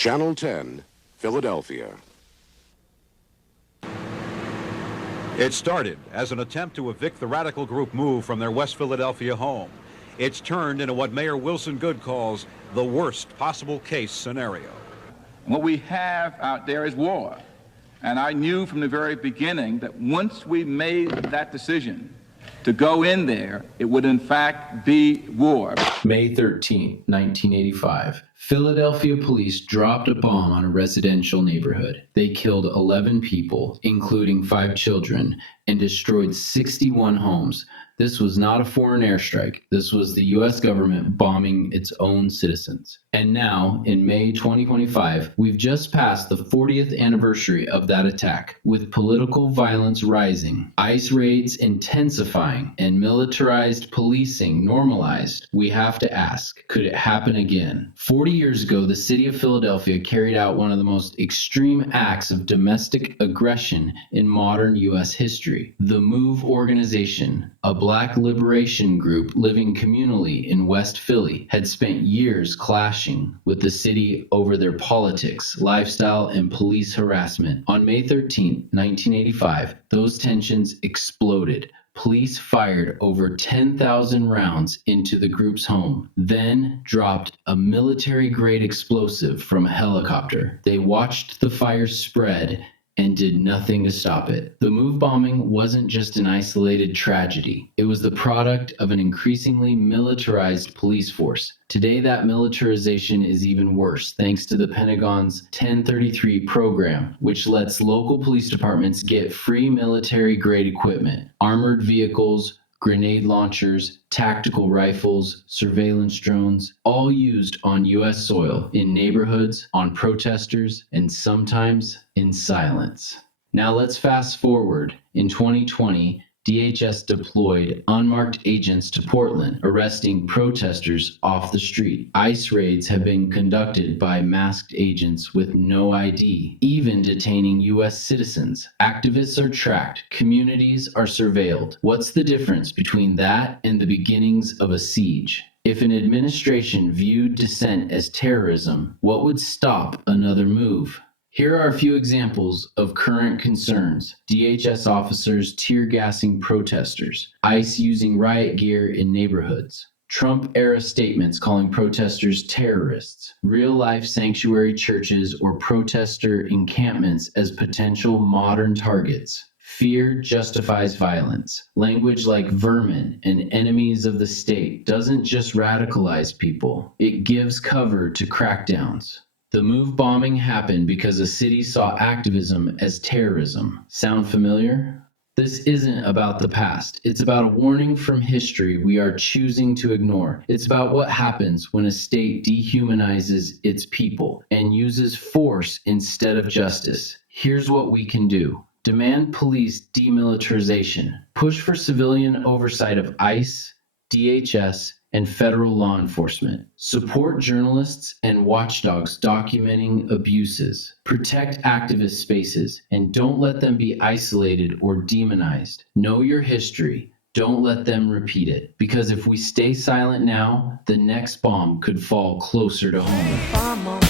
Channel 10, Philadelphia. It started as an attempt to evict the radical group MOVE from their West Philadelphia home. It's turned into what Mayor Wilson Goode calls the worst possible case scenario. What we have out there is war. And I knew from the very beginning that once we made that decision to go in there, it would in fact be war. May 13, 1985. Philadelphia police dropped a bomb on a residential neighborhood. They killed 11 people, including 5 children, and destroyed 61 homes. This was not a foreign airstrike. This was the U.S. government bombing its own citizens. And now, in May 2025, we've just passed the 40th anniversary of that attack. With political violence rising, ICE raids intensifying, and militarized policing normalized, we have to ask, could it happen again? 40 years ago, the city of Philadelphia carried out one of the most extreme acts of domestic aggression in modern U.S. history. The MOVE organization, a Black liberation group living communally in West Philly, had spent years clashing with the city over their politics, lifestyle, and police harassment. On May 13, 1985, those tensions exploded. Police fired over 10,000 rounds into the group's home, then dropped a military-grade explosive from a helicopter. They watched the fire spread and did nothing to stop it. The MOVE bombing wasn't just an isolated tragedy. It was the product of an increasingly militarized police force. Today, that militarization is even worse thanks to the Pentagon's 1033 program, which lets local police departments get free military-grade equipment, armored vehicles, grenade launchers, tactical rifles, surveillance drones, all used on U.S. soil, in neighborhoods, on protesters, and sometimes in silence. Now let's fast forward. In 2020, DHS deployed unmarked agents to Portland, arresting protesters off the street. ICE raids have been conducted by masked agents with no ID, even detaining U.S. citizens. Activists are tracked. Communities are surveilled. What's the difference between that and the beginnings of a siege? If an administration viewed dissent as terrorism, what would stop another move? Here are a few examples of current concerns. DHS officers tear-gassing protesters. ICE using riot gear in neighborhoods. Trump-era statements calling protesters terrorists. Real-life sanctuary churches or protester encampments as potential modern targets. Fear justifies violence. Language like vermin and enemies of the state doesn't just radicalize people. It gives cover to crackdowns. The MOVE bombing happened because a city saw activism as terrorism. Sound familiar? This isn't about the past. It's about a warning from history we are choosing to ignore. It's about what happens when a state dehumanizes its people and uses force instead of justice. Here's what we can do. Demand police demilitarization. Push for civilian oversight of ICE, DHS, and federal law enforcement. Support journalists and watchdogs documenting abuses. Protect activist spaces, and don't let them be isolated or demonized. Know your history. Don't let them repeat it. Because if we stay silent now, the next bomb could fall closer to home.